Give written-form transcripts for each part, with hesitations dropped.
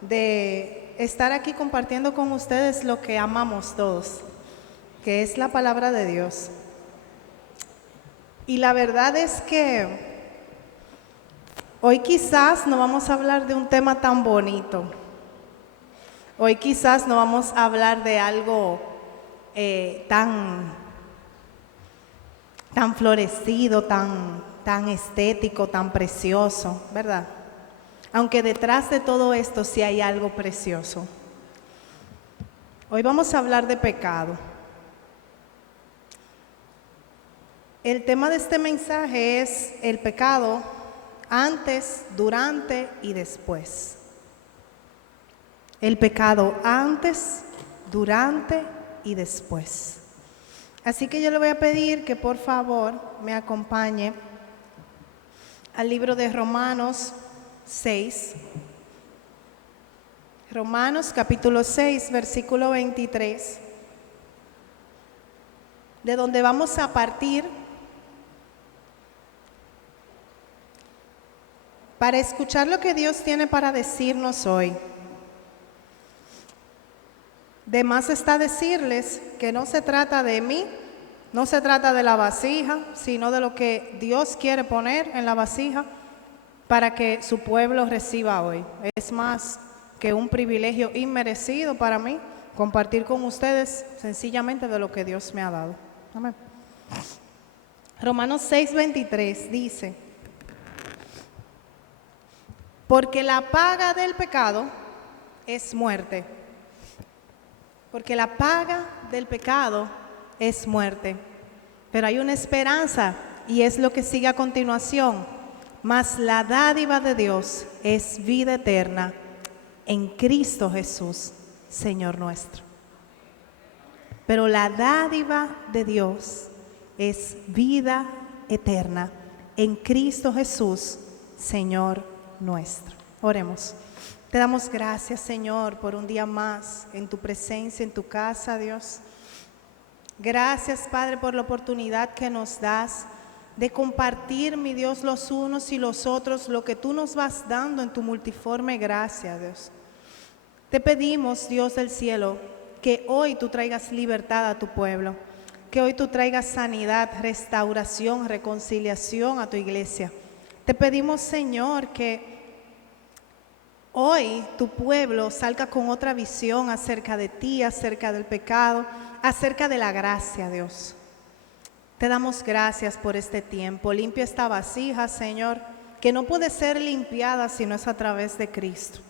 de estar aquí compartiendo con ustedes lo que amamos todos, que es la palabra de Dios. Y la verdad es que hoy quizás no vamos a hablar de un tema tan bonito. Hoy quizás no vamos a hablar de algo tan florecido, tan estético, tan precioso, ¿verdad? Aunque detrás de todo esto sí hay algo precioso. Hoy vamos a hablar de pecado. El tema de este mensaje es el pecado antes, durante y después. El pecado antes, durante y después. Así que yo le voy a pedir que por favor me acompañe al libro de Romanos 6. Romanos capítulo 6, versículo 23, de donde vamos a partir para escuchar lo que Dios tiene para decirnos hoy. De más está decirles que no se trata de mí, no se trata de la vasija, sino de lo que Dios quiere poner en la vasija para que su pueblo reciba hoy. Es más que un privilegio inmerecido para mí compartir con ustedes sencillamente de lo que Dios me ha dado. Amén. Romanos 6:23 dice: porque la paga del pecado es muerte. Porque la paga del pecado es muerte. Pero hay una esperanza y es lo que sigue a continuación. Mas la dádiva de Dios es vida eterna en Cristo Jesús, Señor nuestro. Pero la dádiva de Dios es vida eterna en Cristo Jesús, Señor nuestro. Oremos. Te damos gracias, Señor, por un día más en tu presencia, en tu casa, Dios. Gracias, Padre, por la oportunidad que nos das de compartir, mi Dios, los unos y los otros, lo que tú nos vas dando en tu multiforme gracia, Dios. Te pedimos, Dios del cielo, que hoy tú traigas libertad a tu pueblo, que hoy tú traigas sanidad, restauración, reconciliación a tu iglesia. Te pedimos, Señor, que hoy tu pueblo salga con otra visión acerca de ti, acerca del pecado, acerca de la gracia, Dios. Te damos gracias por este tiempo. Limpia esta vasija, Señor, que no puede ser limpiada si no es a través de Cristo.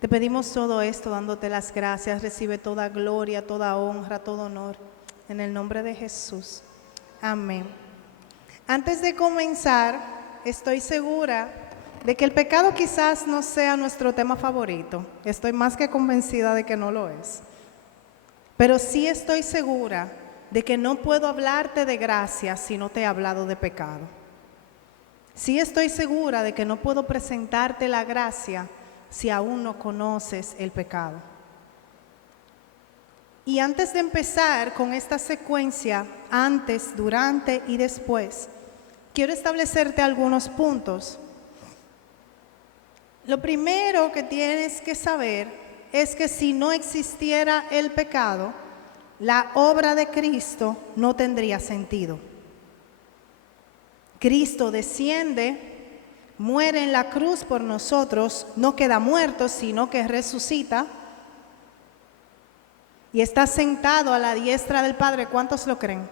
Te pedimos todo esto dándote las gracias. Recibe toda gloria, toda honra, todo honor. En el nombre de Jesús. Amén. Antes de comenzar, estoy segura de que el pecado quizás no sea nuestro tema favorito. Estoy más que convencida de que no lo es. Pero sí estoy segura de que no puedo hablarte de gracia si no te he hablado de pecado. Sí estoy segura de que no puedo presentarte la gracia si aún no conoces el pecado. Y antes de empezar con esta secuencia, antes, durante y después, quiero establecerte algunos puntos. Lo primero que tienes que saber es que si no existiera el pecado, la obra de Cristo no tendría sentido. Cristo desciende, muere en la cruz por nosotros, no queda muerto, sino que resucita y está sentado a la diestra del Padre. ¿Cuántos lo creen?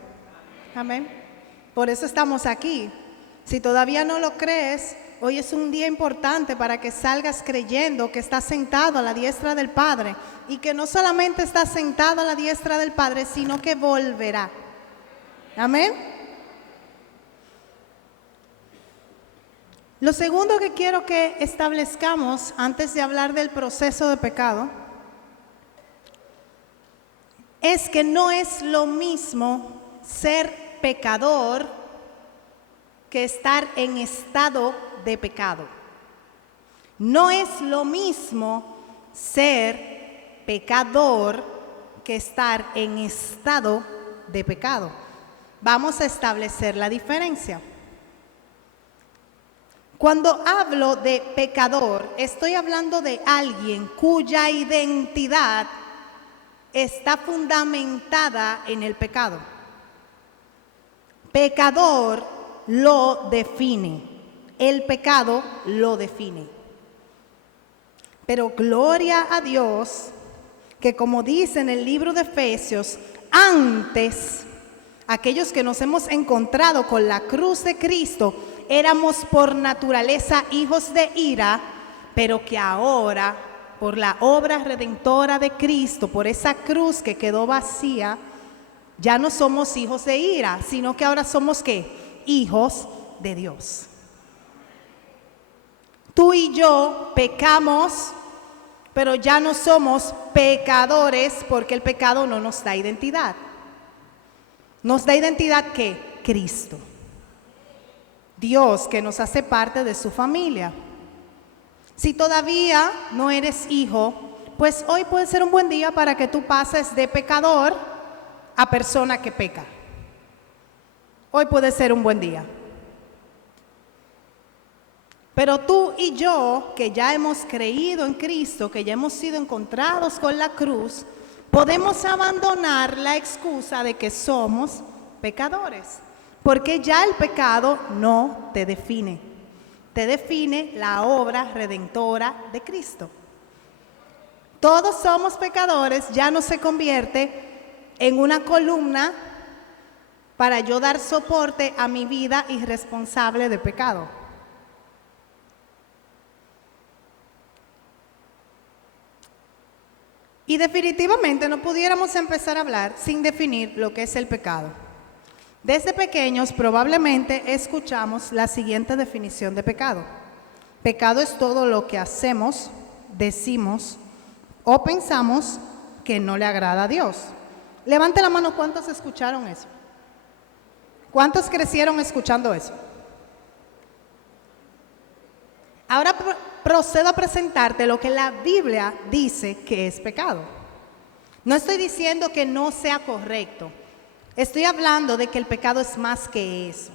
Amén. Por eso estamos aquí. Si todavía no lo crees, hoy es un día importante para que salgas creyendo que está sentado a la diestra del Padre y que no solamente está sentado a la diestra del Padre, sino que volverá. Amén. Lo segundo que quiero que establezcamos antes de hablar del proceso de pecado es que no es lo mismo ser pecador que estar en estado de pecado. No es lo mismo ser pecador que estar en estado de pecado. Vamos a establecer la diferencia. Cuando hablo de pecador, estoy hablando de alguien cuya identidad está fundamentada en el pecado. Pecador lo define, el pecado lo define. Pero gloria a Dios que, como dice en el libro de Efesios, antes, aquellos que nos hemos encontrado con la cruz de Cristo, éramos por naturaleza hijos de ira, pero que ahora, por la obra redentora de Cristo, por esa cruz que quedó vacía, ya no somos hijos de ira, sino que ahora somos ¿qué? Hijos de Dios. Tú y yo pecamos, pero ya no somos pecadores, porque el pecado no nos da identidad. ¿Nos da identidad qué? Cristo. Dios, que nos hace parte de su familia. Si todavía no eres hijo, pues hoy puede ser un buen día para que tú pases de pecador a persona que peca. Hoy puede ser un buen día. Pero tú y yo, que ya hemos creído en Cristo, que ya hemos sido encontrados con la cruz, podemos abandonar la excusa de que somos pecadores. Porque ya el pecado no te define. Te define la obra redentora de Cristo. Todos somos pecadores, ya no se convierte en una columna para yo dar soporte a mi vida irresponsable de pecado. Y definitivamente no pudiéramos empezar a hablar sin definir lo que es el pecado. Desde pequeños probablemente escuchamos la siguiente definición de pecado. Pecado es todo lo que hacemos, decimos o pensamos que no le agrada a Dios. Levante la mano, ¿cuántos escucharon eso? ¿Cuántos crecieron escuchando eso? Ahora procedo a presentarte lo que la Biblia dice que es pecado. No estoy diciendo que no sea correcto. Estoy hablando de que el pecado es más que eso.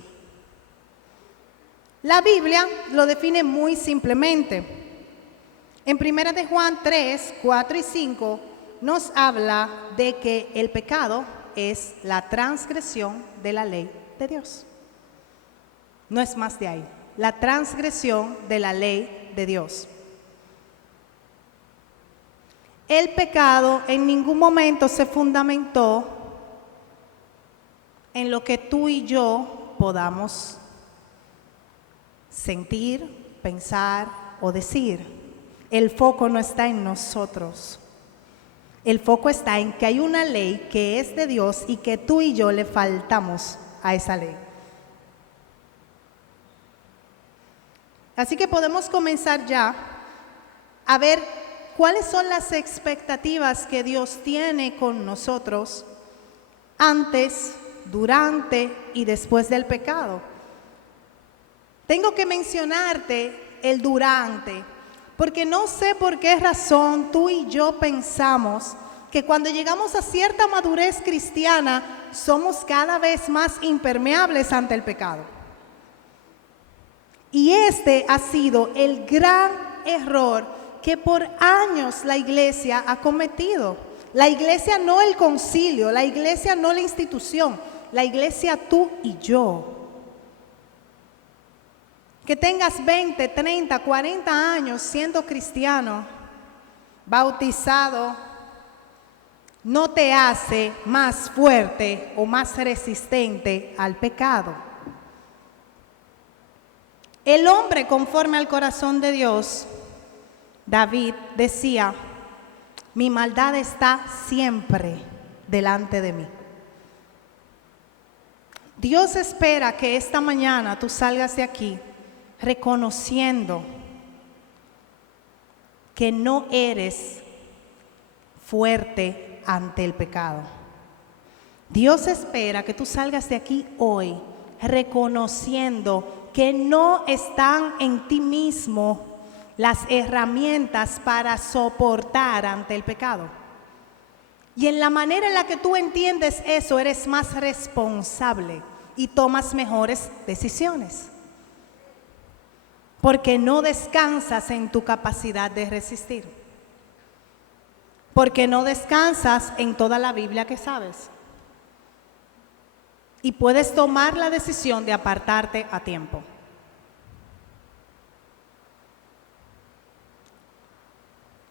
La Biblia lo define muy simplemente. En 1 de Juan 3, 4 y 5 nos habla de que el pecado es la transgresión de la ley de Dios. No es más de ahí. La transgresión de la ley de Dios. El pecado en ningún momento se fundamentó en lo que tú y yo podamos sentir, pensar o decir. El foco no está en nosotros. El foco está en que hay una ley que es de Dios y que tú y yo le faltamos a esa ley. Así que podemos comenzar ya a ver cuáles son las expectativas que Dios tiene con nosotros antes, durante y después del pecado. Tengo que mencionarte el durante, porque no sé por qué razón tú y yo pensamos que cuando llegamos a cierta madurez cristiana somos cada vez más impermeables ante el pecado. Y este ha sido el gran error que por años la iglesia ha cometido. La iglesia, no el concilio, la iglesia, no la institución, la iglesia tú y yo. Que tengas 20, 30, 40 años siendo cristiano, bautizado, no te hace más fuerte o más resistente al pecado. El hombre conforme al corazón de Dios, David decía, mi maldad está siempre delante de mí. Dios espera que esta mañana tú salgas de aquí reconociendo que no eres fuerte ante el pecado. Dios espera que tú salgas de aquí hoy reconociendo que no están en ti mismo las herramientas para soportar ante el pecado. Y en la manera en la que tú entiendes eso, eres más responsable y tomas mejores decisiones. Porque no descansas en tu capacidad de resistir. Porque no descansas en toda la Biblia que sabes. Y puedes tomar la decisión de apartarte a tiempo.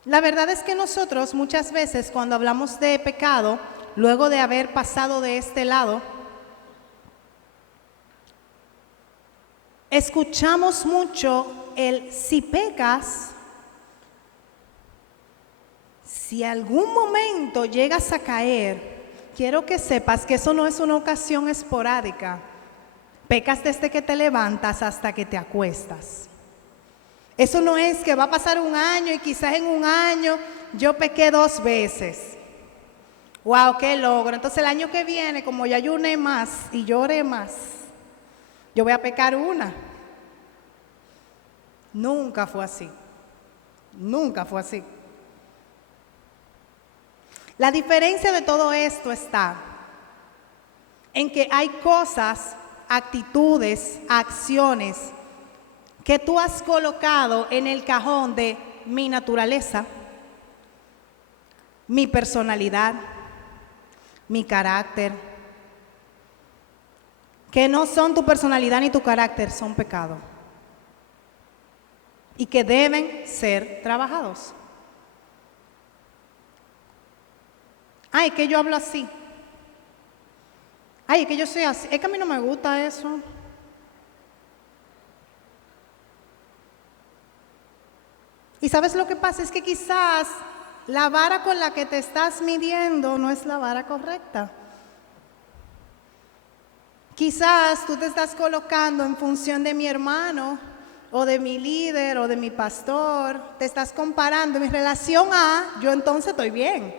La verdad es que nosotros muchas veces cuando hablamos de pecado, luego de haber pasado de este lado, escuchamos mucho el si pecas, si algún momento llegas a caer, quiero que sepas que eso no es una ocasión esporádica. Pecas desde que te levantas hasta que te acuestas. Eso no es que va a pasar un año y quizás en un año yo pequé 2 veces. ¡Wow! ¡Qué logro! Entonces el año que viene, como ya ayuné más y lloré más, yo voy a pecar 1. Nunca fue así. Nunca fue así. La diferencia de todo esto está en que hay cosas, actitudes, acciones que tú has colocado en el cajón de mi naturaleza, mi personalidad, mi carácter, que no son tu personalidad ni tu carácter, son pecado. Y que deben ser trabajados. Ay, que yo hablo así. Ay, que yo soy así. Es que a mí no me gusta eso. Y sabes lo que pasa es que quizás la vara con la que te estás midiendo no es la vara correcta. Quizás tú te estás colocando en función de mi hermano o de mi líder o de mi pastor. Te estás comparando en relación a, yo entonces estoy bien.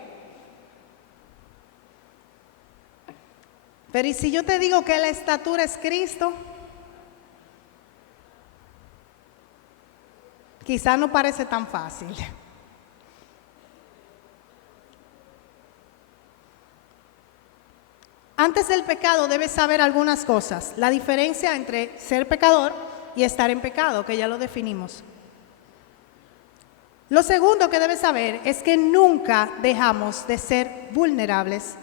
Pero ¿y si yo te digo que la estatura es Cristo? Quizás no parece tan fácil. Antes del pecado debes saber algunas cosas. La diferencia entre ser pecador y estar en pecado, que ya lo definimos. Lo segundo que debes saber es que nunca dejamos de ser vulnerables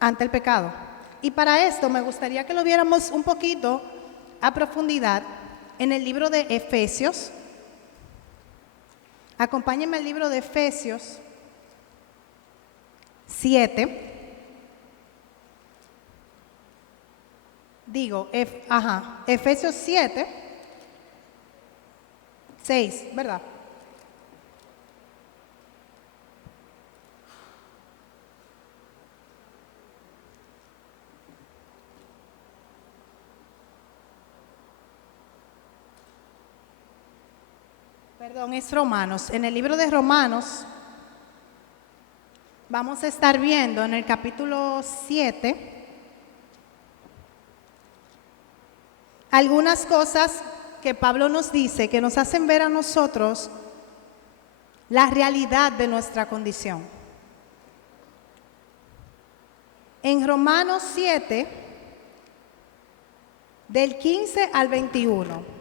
ante el pecado. Y para esto me gustaría que lo viéramos un poquito a profundidad en el libro de Efesios. Acompáñenme al libro de Efesios 7. Efesios 7, 6, ¿verdad? Perdón, es Romanos. En el libro de Romanos vamos a estar viendo en el capítulo 7 algunas cosas que Pablo nos dice que nos hacen ver a nosotros la realidad de nuestra condición. En Romanos 7, del 15 al 21.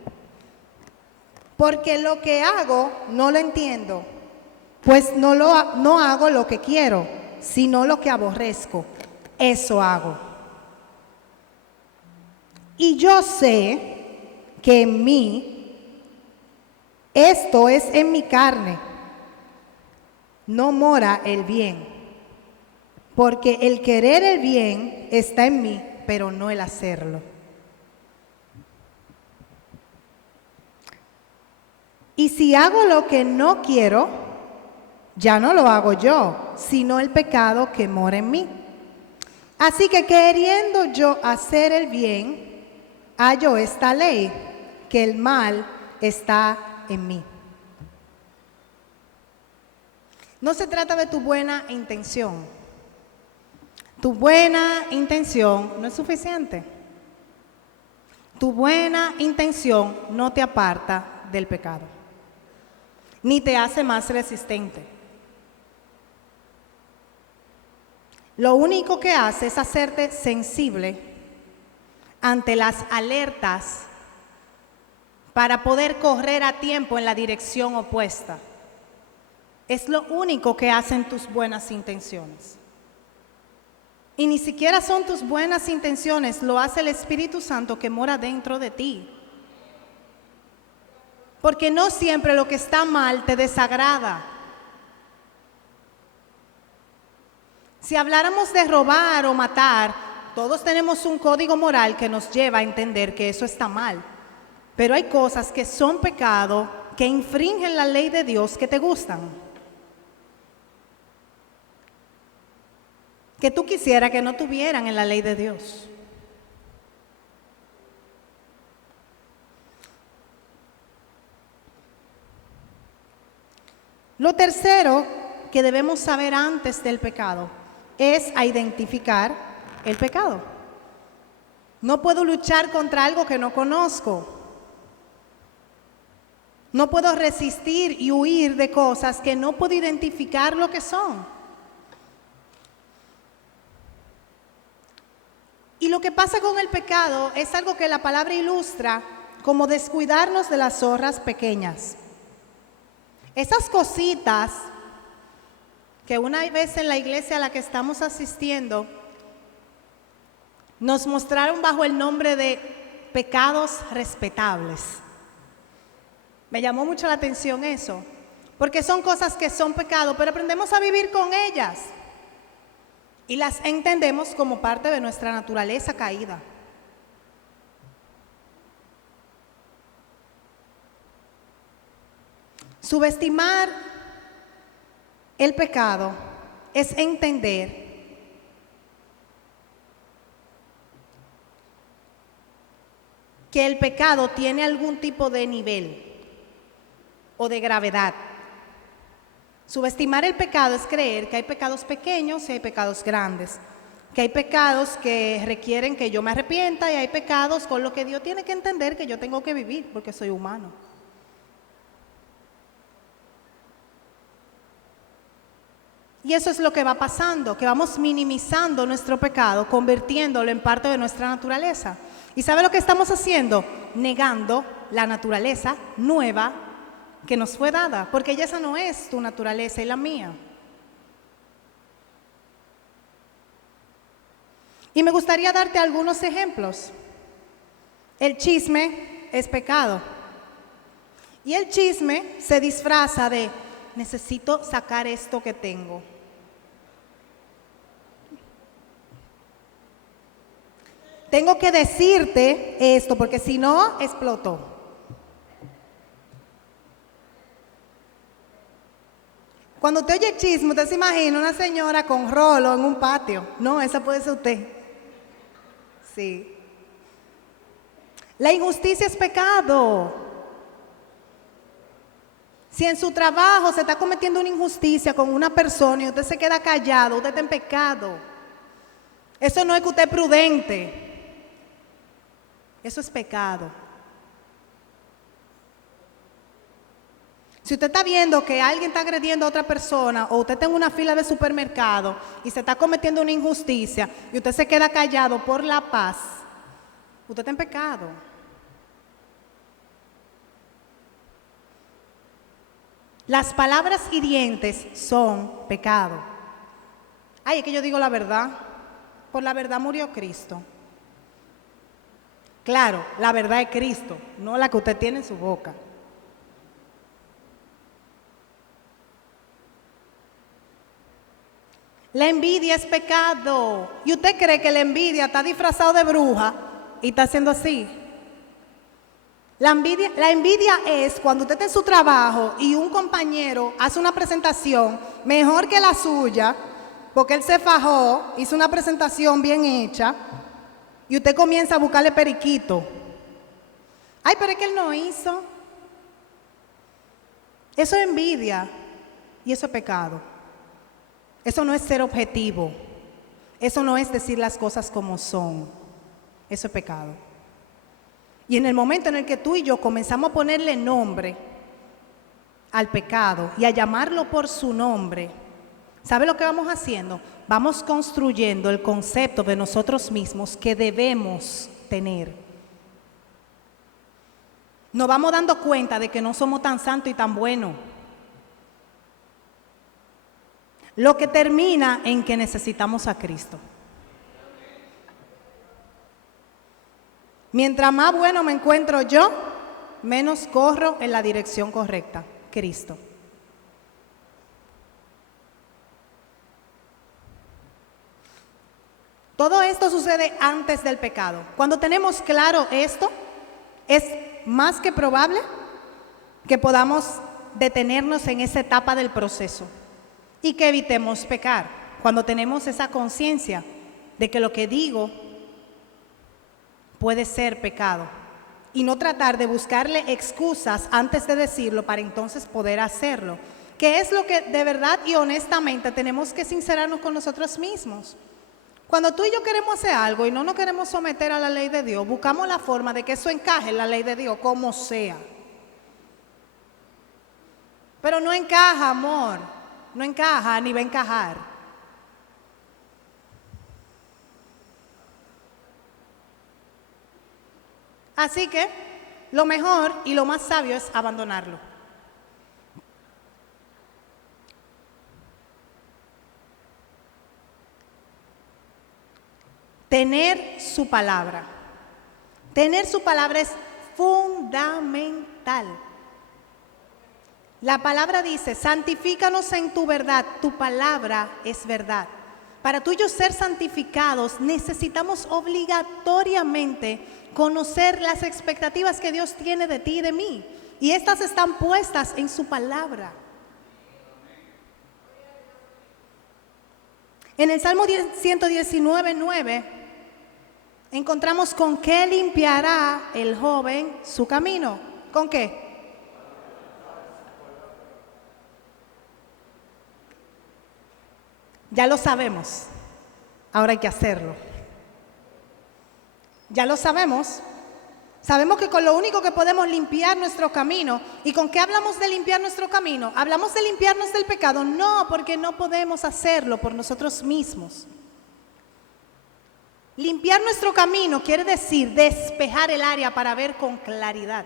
Porque lo que hago no lo entiendo, pues no hago lo que quiero, sino lo que aborrezco. Eso hago. Y yo sé que en mí, esto es en mi carne, no mora el bien. Porque el querer el bien está en mí, pero no el hacerlo. Y si hago lo que no quiero, ya no lo hago yo, sino el pecado que mora en mí. Así que queriendo yo hacer el bien, hallo esta ley, que el mal está en mí. No se trata de tu buena intención. Tu buena intención no es suficiente. Tu buena intención no te aparta del pecado, ni te hace más resistente. Lo único que hace es hacerte sensible ante las alertas para poder correr a tiempo en la dirección opuesta. Es lo único que hacen tus buenas intenciones. Y ni siquiera son tus buenas intenciones, lo hace el Espíritu Santo que mora dentro de ti. Porque no siempre lo que está mal te desagrada. Si habláramos de robar o matar, todos tenemos un código moral que nos lleva a entender que eso está mal. Pero hay cosas que son pecado, que infringen la ley de Dios, que te gustan. Que tú quisieras que no tuvieran en la ley de Dios. Lo tercero que debemos saber antes del pecado es a identificar el pecado. No puedo luchar contra algo que no conozco. No puedo resistir y huir de cosas que no puedo identificar lo que son. Y lo que pasa con el pecado es algo que la palabra ilustra como descuidarnos de las zorras pequeñas. Esas cositas que una vez en la iglesia a la que estamos asistiendo nos mostraron bajo el nombre de pecados respetables. Me llamó mucho la atención eso, porque son cosas que son pecado, pero aprendemos a vivir con ellas y las entendemos como parte de nuestra naturaleza caída. Subestimar el pecado es entender que el pecado tiene algún tipo de nivel o de gravedad. Subestimar el pecado es creer que hay pecados pequeños y hay pecados grandes, que hay pecados que requieren que yo me arrepienta y hay pecados con los que Dios tiene que entender que yo tengo que vivir porque soy humano. Y eso es lo que va pasando, que vamos minimizando nuestro pecado, convirtiéndolo en parte de nuestra naturaleza. ¿Y sabe lo que estamos haciendo? Negando la naturaleza nueva que nos fue dada, porque esa no es tu naturaleza y la mía. Y me gustaría darte algunos ejemplos. El chisme es pecado. Y el chisme se disfraza de necesito sacar esto que tengo. Tengo que decirte esto porque si no, explotó. Cuando usted oye chisme, usted se imagina una señora con rolo en un patio. No, esa puede ser usted. Sí. La injusticia es pecado. Si en su trabajo se está cometiendo una injusticia con una persona y usted se queda callado, usted está en pecado. Eso no es que usted es prudente. Eso es pecado. Si usted está viendo que alguien está agrediendo a otra persona o usted está en una fila de supermercado y se está cometiendo una injusticia y usted se queda callado por la paz, usted está en pecado. Las palabras hirientes son pecado. Ay, es que yo digo la verdad. Por la verdad murió Cristo. Claro, la verdad es Cristo, no la que usted tiene en su boca. La envidia es pecado. ¿Y usted cree que la envidia está disfrazado de bruja y está haciendo así? La envidia es cuando usted está en su trabajo y un compañero hace una presentación mejor que la suya, porque él se fajó, hizo una presentación bien hecha, y usted comienza a buscarle periquito. Ay, pero es que él no hizo. Eso es envidia y eso es pecado. Eso no es ser objetivo. Eso no es decir las cosas como son. Eso es pecado. Y en el momento en el que tú y yo comenzamos a ponerle nombre al pecado y a llamarlo por su nombre, ¿sabe lo que vamos haciendo? Vamos construyendo el concepto de nosotros mismos que debemos tener. nos vamos dando cuenta de que no somos tan santos y tan buenos. Lo que termina en que necesitamos a Cristo. Mientras más bueno me encuentro yo, menos corro en la dirección correcta, Cristo. Todo esto sucede antes del pecado. Cuando tenemos claro esto, es más que probable que podamos detenernos en esa etapa del proceso y que evitemos pecar. Cuando tenemos esa conciencia de que lo que digo puede ser pecado y no tratar de buscarle excusas antes de decirlo para entonces poder hacerlo, que es lo que de verdad y honestamente tenemos que sincerarnos con nosotros mismos. Cuando tú y yo queremos hacer algo y no nos queremos someter a la ley de Dios, buscamos la forma de que eso encaje en la ley de Dios, como sea. Pero no encaja, amor, no encaja ni va a encajar. Así que lo mejor y lo más sabio es abandonarlo. Tener su palabra. Tener su palabra es fundamental. La palabra dice, santifícanos en tu verdad, tu palabra es verdad. Para tú y yo ser santificados, necesitamos obligatoriamente conocer las expectativas que Dios tiene de ti y de mí. Y estas están puestas en su palabra. En el Salmo 119:9 encontramos con qué limpiará el joven su camino. ¿Con qué? Ya lo sabemos, ahora hay que hacerlo. Ya lo sabemos. Sabemos que con lo único que podemos limpiar nuestro camino. ¿Y con qué hablamos de limpiar nuestro camino? ¿Hablamos de limpiarnos del pecado? No, porque no podemos hacerlo por nosotros mismos. Limpiar nuestro camino quiere decir despejar el área para ver con claridad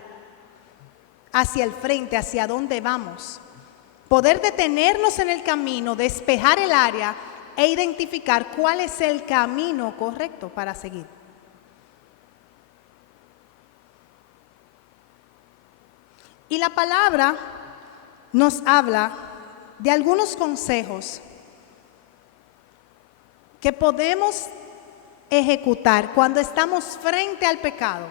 hacia el frente, hacia dónde vamos. Poder detenernos en el camino, despejar el área e identificar cuál es el camino correcto para seguir. Y la palabra nos habla de algunos consejos que podemos ejecutar cuando estamos frente al pecado.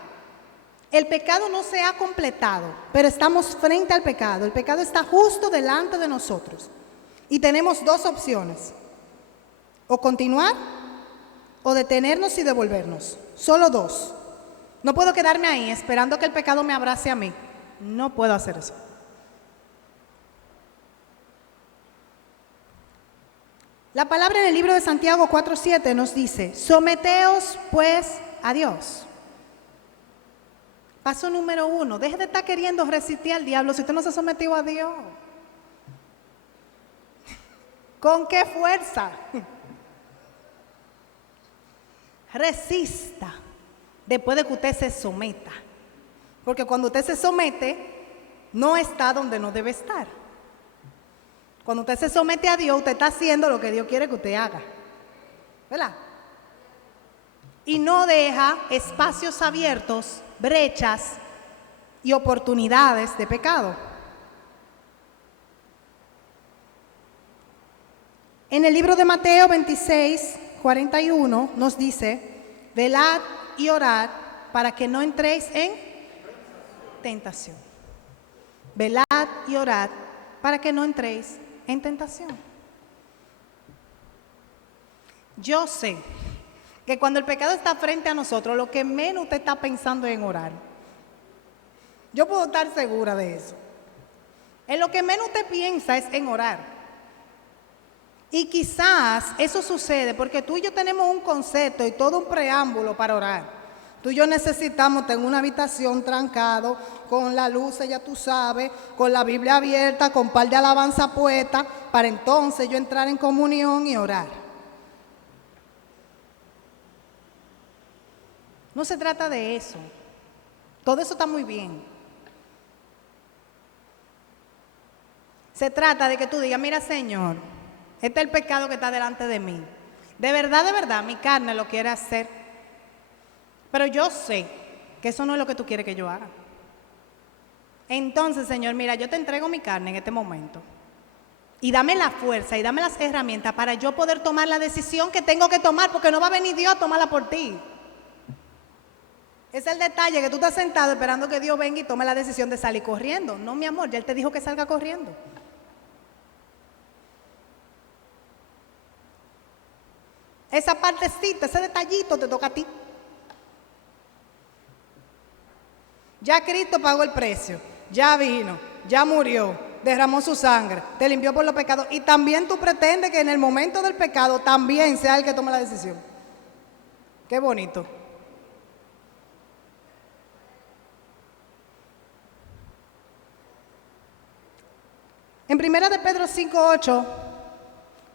El pecado no se ha completado, pero estamos frente al pecado. El pecado está justo delante de nosotros. Y tenemos dos opciones. O continuar o detenernos y devolvernos. Solo dos. No puedo quedarme ahí esperando que el pecado me abrace a mí. No puedo hacer eso. La palabra en el libro de Santiago 4:7 nos dice, someteos pues a Dios. Paso número 1, deje de estar queriendo resistir al diablo si usted no se ha sometido a Dios. ¿Con qué fuerza? Resista después de que usted se someta. Porque cuando usted se somete, no está donde no debe estar. Cuando usted se somete a Dios, usted está haciendo lo que Dios quiere que usted haga. ¿Verdad? Y no deja espacios abiertos, brechas y oportunidades de pecado. En el libro de Mateo 26:41 nos dice, velad y orad para que no entréis en tentación. Velad y orad para que no entréis en tentación. Yo sé que cuando el pecado está frente a nosotros, lo que menos usted está pensando es en orar. Yo puedo estar segura de eso. En lo que menos usted piensa es en orar. Y quizás eso sucede porque tú y yo tenemos un concepto y todo un preámbulo para orar. Tú y yo necesitamos tener una habitación trancado, con la luz, ya tú sabes, con la Biblia abierta, con par de alabanza puesta, para entonces yo entrar en comunión y orar. No se trata de eso. Todo eso está muy bien. Se trata de que tú digas, mira Señor, este es el pecado que está delante de mí. De verdad, mi carne lo quiere hacer. Pero yo sé que eso no es lo que tú quieres que yo haga. Entonces, Señor, mira, yo te entrego mi carne en este momento. Y dame la fuerza y dame las herramientas para yo poder tomar la decisión que tengo que tomar, porque no va a venir Dios a tomarla por ti. Es el detalle, que tú estás sentado esperando que Dios venga y tome la decisión de salir corriendo. No, mi amor, ya Él te dijo que salga corriendo. Esa partecita, ese detallito te toca a ti. Ya Cristo pagó el precio, ya vino, ya murió, derramó su sangre, te limpió por los pecados, y también tú pretendes que en el momento del pecado también sea el que tome la decisión. Qué bonito. En 1 de Pedro 5:8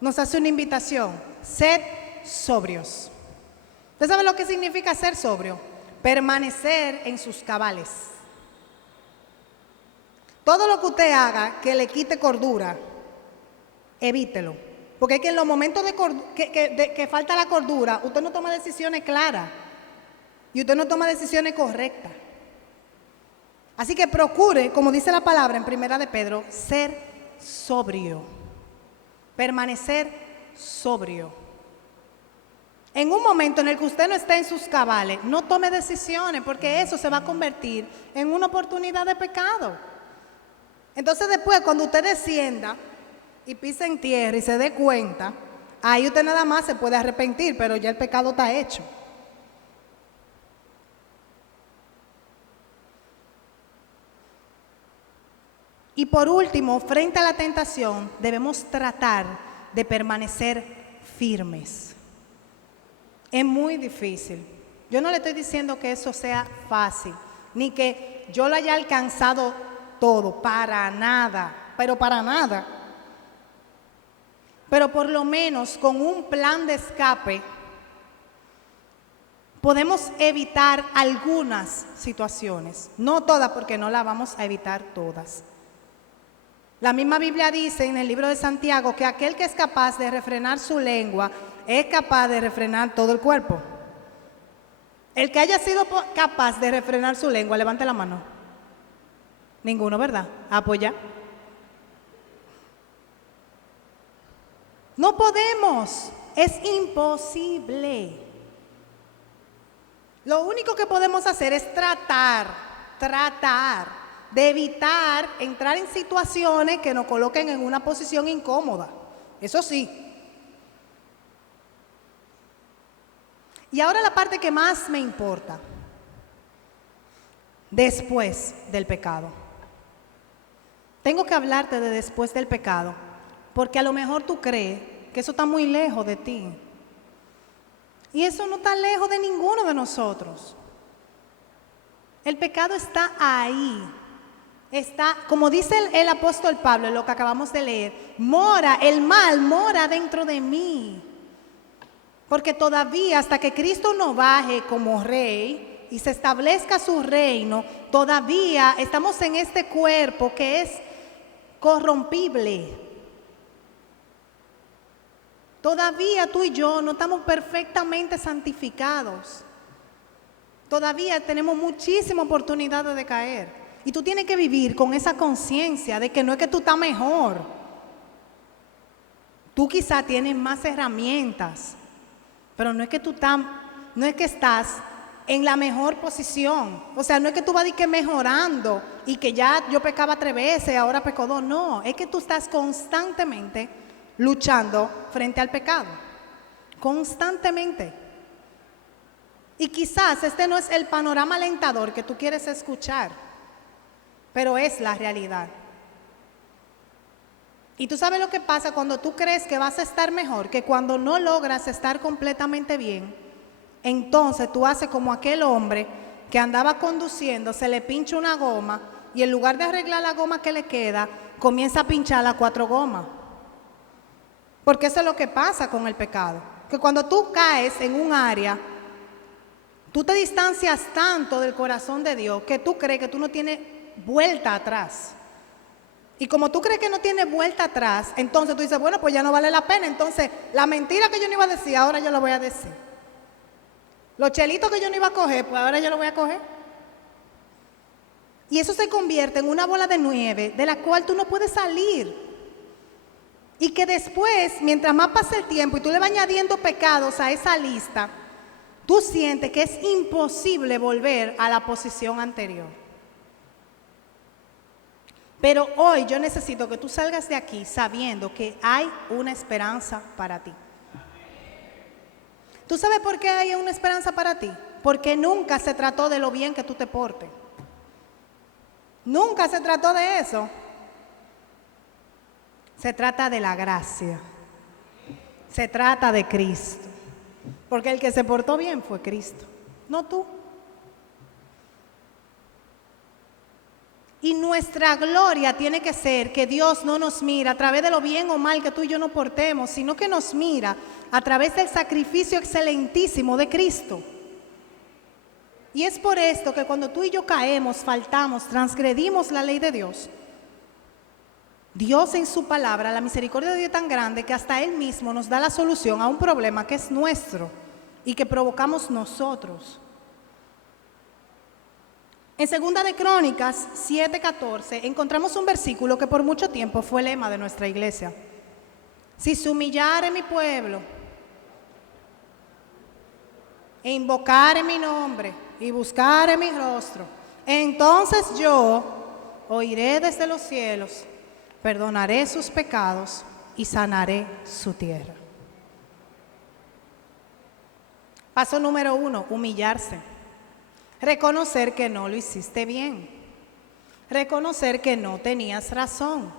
nos hace una invitación: sed sobrios. ¿Usted sabe lo que significa ser sobrio? Permanecer en sus cabales. Todo lo que usted haga que le quite cordura, evítelo. Porque es que en los momentos que falta la cordura, usted no toma decisiones claras y usted no toma decisiones correctas. Así que procure, como dice la palabra en 1 de Pedro, ser sobrio, permanecer sobrio. En un momento en el que usted no esté en sus cabales, no tome decisiones, porque eso se va a convertir en una oportunidad de pecado. Entonces después, cuando usted descienda y pise en tierra y se dé cuenta, ahí usted nada más se puede arrepentir, pero ya el pecado está hecho. Y por último, frente a la tentación, debemos tratar de permanecer firmes. Es muy difícil. Yo no le estoy diciendo que eso sea fácil, ni que yo lo haya alcanzado todo, para nada, pero para nada. Pero por lo menos con un plan de escape podemos evitar algunas situaciones, no todas, porque no las vamos a evitar todas. La misma Biblia dice en el libro de Santiago que aquel que es capaz de refrenar su lengua es capaz de refrenar todo el cuerpo. El que haya sido capaz de refrenar su lengua, levante la mano. Ninguno, ¿verdad? Apoya. No podemos, es imposible. Lo único que podemos hacer es tratar de evitar entrar en situaciones que nos coloquen en una posición incómoda. Eso sí. Y ahora la parte que más me importa. Después del pecado. Tengo que hablarte de después del pecado, porque a lo mejor tú crees que eso está muy lejos de ti. Y eso no está lejos de ninguno de nosotros. El pecado está ahí. Está, como dice el apóstol Pablo en lo que acabamos de leer, el mal mora dentro de mí. Porque todavía, hasta que Cristo no baje como rey y se establezca su reino, todavía estamos en este cuerpo que es corrompible. Todavía tú y yo no estamos perfectamente santificados. Todavía tenemos muchísima oportunidad de caer. Y tú tienes que vivir con esa conciencia de que no es que tú estás mejor. Tú quizá tienes más herramientas, pero no es que estás en la mejor posición. O sea, no es que tú vas mejorando y que ya yo pecaba 3 veces, ahora peco 2. No, es que tú estás constantemente luchando frente al pecado. Constantemente. Y quizás este no es el panorama alentador que tú quieres escuchar, pero es la realidad. Y tú sabes lo que pasa cuando tú crees que vas a estar mejor, que cuando no logras estar completamente bien, entonces tú haces como aquel hombre que andaba conduciendo, se le pincha una goma y en lugar de arreglar la goma que le queda, comienza a pinchar las 4 gomas. Porque eso es lo que pasa con el pecado, que cuando tú caes en un área, tú te distancias tanto del corazón de Dios que tú crees que tú no tienes vuelta atrás. Y como tú crees que no tiene vuelta atrás, entonces tú dices, bueno, pues ya no vale la pena. Entonces, la mentira que yo no iba a decir, ahora yo la voy a decir. Los chelitos que yo no iba a coger, pues ahora yo lo voy a coger. Y eso se convierte en una bola de nieve de la cual tú no puedes salir. Y que después, mientras más pasa el tiempo y tú le vas añadiendo pecados a esa lista, tú sientes que es imposible volver a la posición anterior. Pero hoy yo necesito que tú salgas de aquí sabiendo que hay una esperanza para ti. ¿Tú sabes por qué hay una esperanza para ti? Porque nunca se trató de lo bien que tú te portes. Nunca se trató de eso. Se trata de la gracia. Se trata de Cristo. Porque el que se portó bien fue Cristo, no tú. Y nuestra gloria tiene que ser que Dios no nos mira a través de lo bien o mal que tú y yo nos portemos, sino que nos mira a través del sacrificio excelentísimo de Cristo. Y es por esto que cuando tú y yo caemos, faltamos, transgredimos la ley de Dios, Dios en su palabra, la misericordia de Dios es tan grande que hasta Él mismo nos da la solución a un problema que es nuestro y que provocamos nosotros. En 2 de Crónicas 7:14 encontramos un versículo que por mucho tiempo fue el lema de nuestra iglesia. Si se humillare mi pueblo e invocare mi nombre y buscare mi rostro, entonces yo oiré desde los cielos, perdonaré sus pecados y sanaré su tierra. Paso número 1, humillarse. Reconocer que no lo hiciste bien. Reconocer que no tenías razón.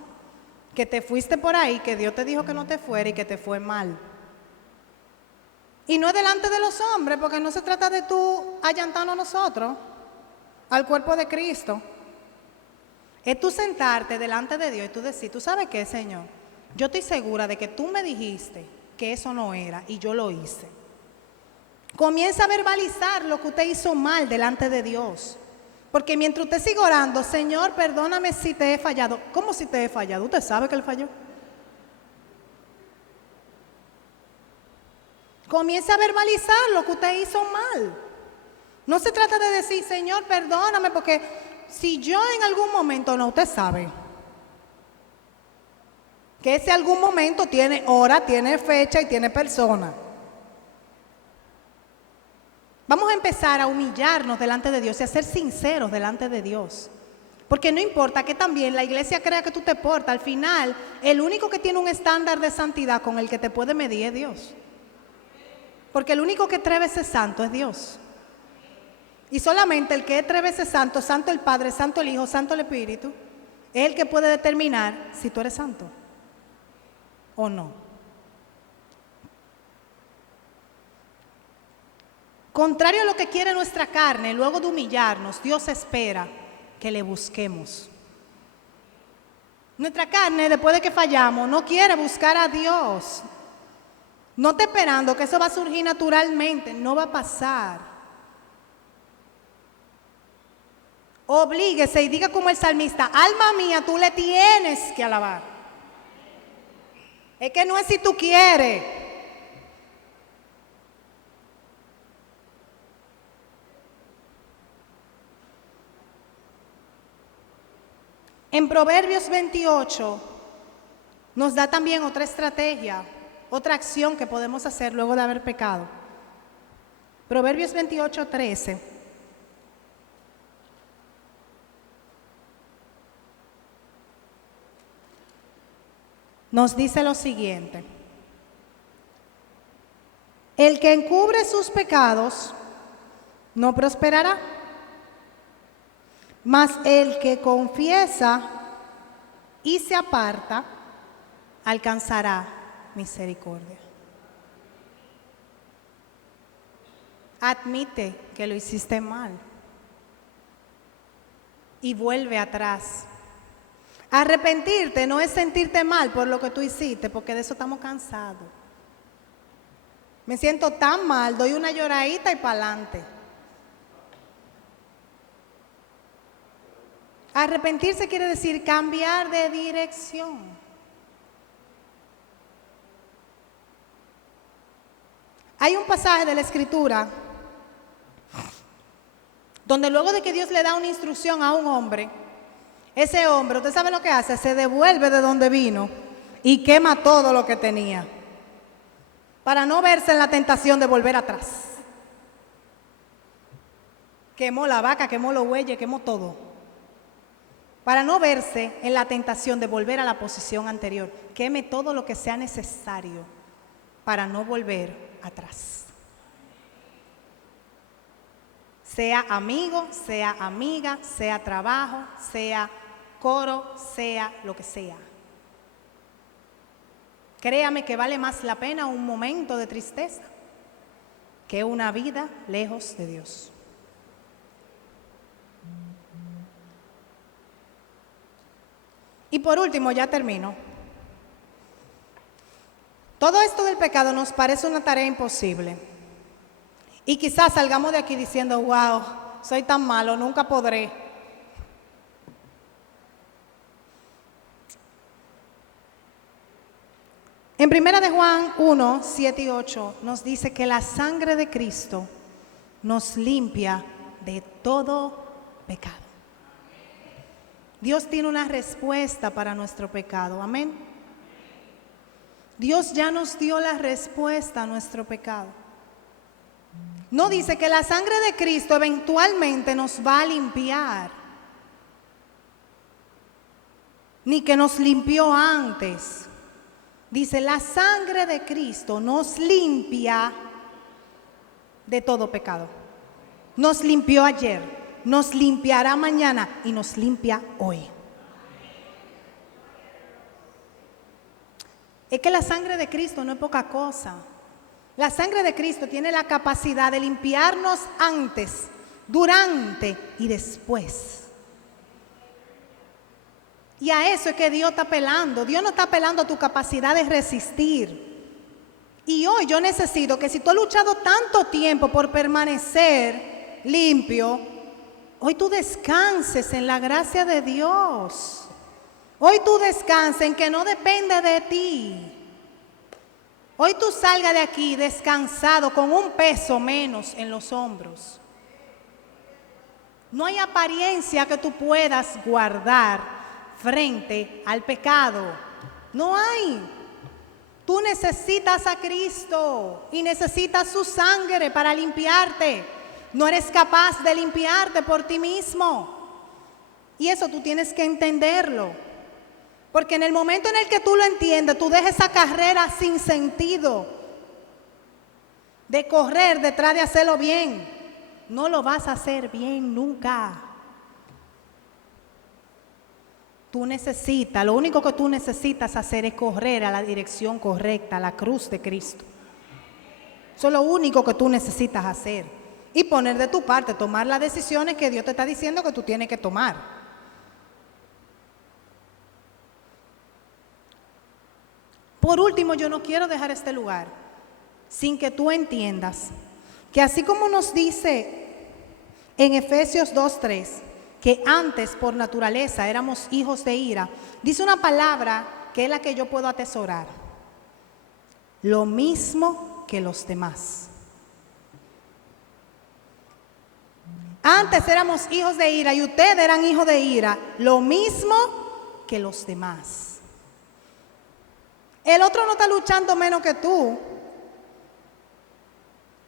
Que te fuiste por ahí, que Dios te dijo que no te fuera y que te fue mal. Y no es delante de los hombres, porque no se trata de tú allantarnos a nosotros, al cuerpo de Cristo. Es tú sentarte delante de Dios y tú decir, ¿tú sabes qué, Señor? Yo estoy segura de que tú me dijiste que eso no era y yo lo hice. Comienza a verbalizar lo que usted hizo mal delante de Dios. Porque mientras usted sigue orando, Señor, perdóname si te he fallado. ¿Cómo si te he fallado? ¿Usted sabe que él falló? Comienza a verbalizar lo que usted hizo mal. No se trata de decir, Señor, perdóname, porque si yo en algún momento, no, usted sabe que ese algún momento tiene hora, tiene fecha y tiene persona. Vamos a empezar a humillarnos delante de Dios y a ser sinceros delante de Dios. Porque no importa que también la iglesia crea que tú te portas, al final el único que tiene un estándar de santidad con el que te puede medir es Dios. Porque el único que 3 veces santo es Dios. Y solamente el que es 3 veces santo, santo el Padre, santo el Hijo, santo el Espíritu, es el que puede determinar si tú eres santo o no. Contrario a lo que quiere nuestra carne, luego de humillarnos, Dios espera que le busquemos. Nuestra carne, después de que fallamos, no quiere buscar a Dios. No está esperando que eso va a surgir naturalmente, no va a pasar. Oblíguese y diga como el salmista, alma mía, tú le tienes que alabar. Es que no es si tú quieres. En Proverbios 28 nos da también otra estrategia, otra acción que podemos hacer luego de haber pecado. Proverbios 28:13. Nos dice lo siguiente: el que encubre sus pecados no prosperará, mas el que confiesa y se aparta alcanzará misericordia. Admite que lo hiciste mal y vuelve atrás. Arrepentirte no es sentirte mal por lo que tú hiciste, porque de eso estamos cansados. Me siento tan mal, doy una lloradita y para adelante. Arrepentirse quiere decir cambiar de dirección. Hay un pasaje de la Escritura donde luego de que Dios le da una instrucción a un hombre, ese hombre, ¿usted sabe lo que hace? Se devuelve de donde vino y quema todo lo que tenía para no verse en la tentación de volver atrás. Quemó la vaca, quemó los bueyes, quemó todo, para no verse en la tentación de volver a la posición anterior. Queme todo lo que sea necesario para no volver atrás. Sea amigo, sea amiga, sea trabajo, sea coro, sea lo que sea. Créame que vale más la pena un momento de tristeza que una vida lejos de Dios. Y por último, ya termino. Todo esto del pecado nos parece una tarea imposible. Y quizás salgamos de aquí diciendo, wow, soy tan malo, nunca podré. En 1 de Juan 1, 7 y 8 nos dice que la sangre de Cristo nos limpia de todo pecado. Dios tiene una respuesta para nuestro pecado, amén. Dios ya nos dio la respuesta a nuestro pecado. No dice que la sangre de Cristo eventualmente nos va a limpiar, ni que nos limpió antes. Dice, la sangre de Cristo nos limpia de todo pecado. Nos limpió ayer, nos limpiará mañana y nos limpia hoy. Es que la sangre de Cristo no es poca cosa. La sangre de Cristo tiene la capacidad de limpiarnos antes, durante y después. Y a eso es que Dios está apelando. Dios no está apelando a tu capacidad de resistir. Y hoy yo necesito que si tú has luchado tanto tiempo por permanecer limpio, hoy tú descanses en la gracia de Dios. Hoy tú descanses en que no depende de ti. Hoy tú salgas de aquí descansado con un peso menos en los hombros. No hay apariencia que tú puedas guardar frente al pecado. No hay. Tú necesitas a Cristo y necesitas su sangre para limpiarte. No eres capaz de limpiarte por ti mismo. Y eso tú tienes que entenderlo. Porque en el momento en el que tú lo entiendes, tú dejas esa carrera sin sentido de correr detrás de hacerlo bien. No lo vas a hacer bien nunca. Tú necesitas, lo único que tú necesitas hacer es correr a la dirección correcta, a la cruz de Cristo. Eso es lo único que tú necesitas hacer. Y poner de tu parte, tomar las decisiones que Dios te está diciendo que tú tienes que tomar. Por último, yo no quiero dejar este lugar sin que tú entiendas que así como nos dice en Efesios 2:3, que antes por naturaleza éramos hijos de ira, dice una palabra que es la que yo puedo atesorar. Lo mismo que los demás. Antes éramos hijos de ira y ustedes eran hijos de ira, lo mismo que los demás. El otro no está luchando menos que tú.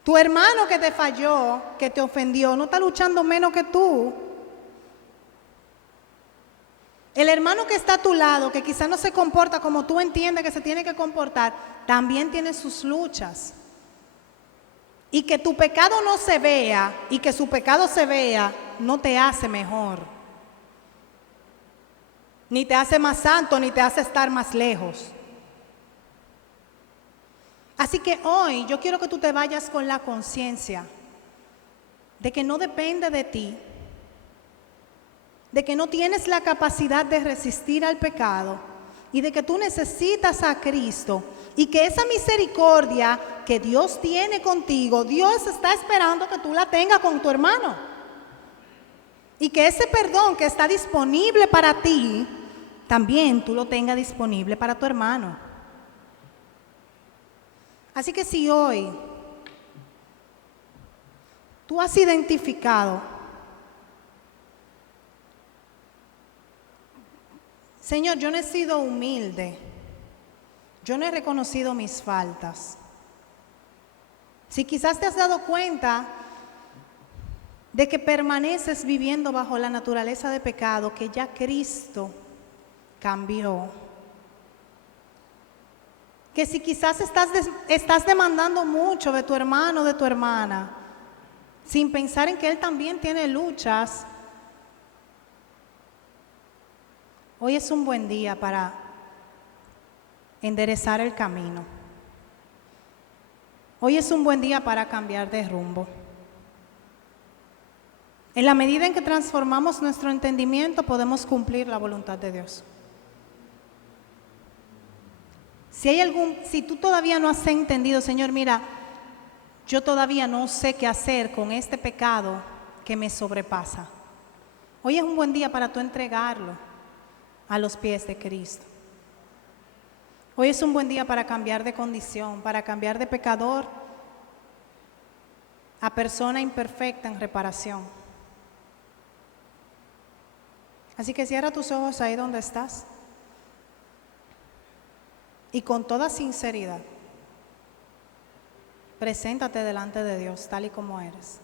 Tu hermano que te falló, que te ofendió, no está luchando menos que tú. El hermano que está a tu lado, que quizás no se comporta como tú entiendes que se tiene que comportar, también tiene sus luchas. Y que tu pecado no se vea y que su pecado se vea, no te hace mejor. Ni te hace más santo, ni te hace estar más lejos. Así que hoy yo quiero que tú te vayas con la conciencia de que no depende de ti, de que no tienes la capacidad de resistir al pecado y de que tú necesitas a Cristo y que esa misericordia que Dios tiene contigo, Dios está esperando que tú la tengas con tu hermano. Y que ese perdón que está disponible para ti, también tú lo tengas disponible para tu hermano. Así que si hoy tú has identificado, Señor, yo no he sido humilde, yo no he reconocido mis faltas. Si quizás te has dado cuenta de que permaneces viviendo bajo la naturaleza de pecado que ya Cristo cambió, que si quizás estás demandando mucho de tu hermano o de tu hermana, sin pensar en que él también tiene luchas, hoy es un buen día para enderezar el camino. Hoy es un buen día para cambiar de rumbo. En la medida en que transformamos nuestro entendimiento, podemos cumplir la voluntad de Dios. Si tú todavía no has entendido, Señor, mira, yo todavía no sé qué hacer con este pecado que me sobrepasa. Hoy es un buen día para tú entregarlo a los pies de Cristo. Hoy es un buen día para cambiar de condición, para cambiar de pecador a persona imperfecta en reparación. Así que cierra tus ojos ahí donde estás y con toda sinceridad, preséntate delante de Dios tal y como eres.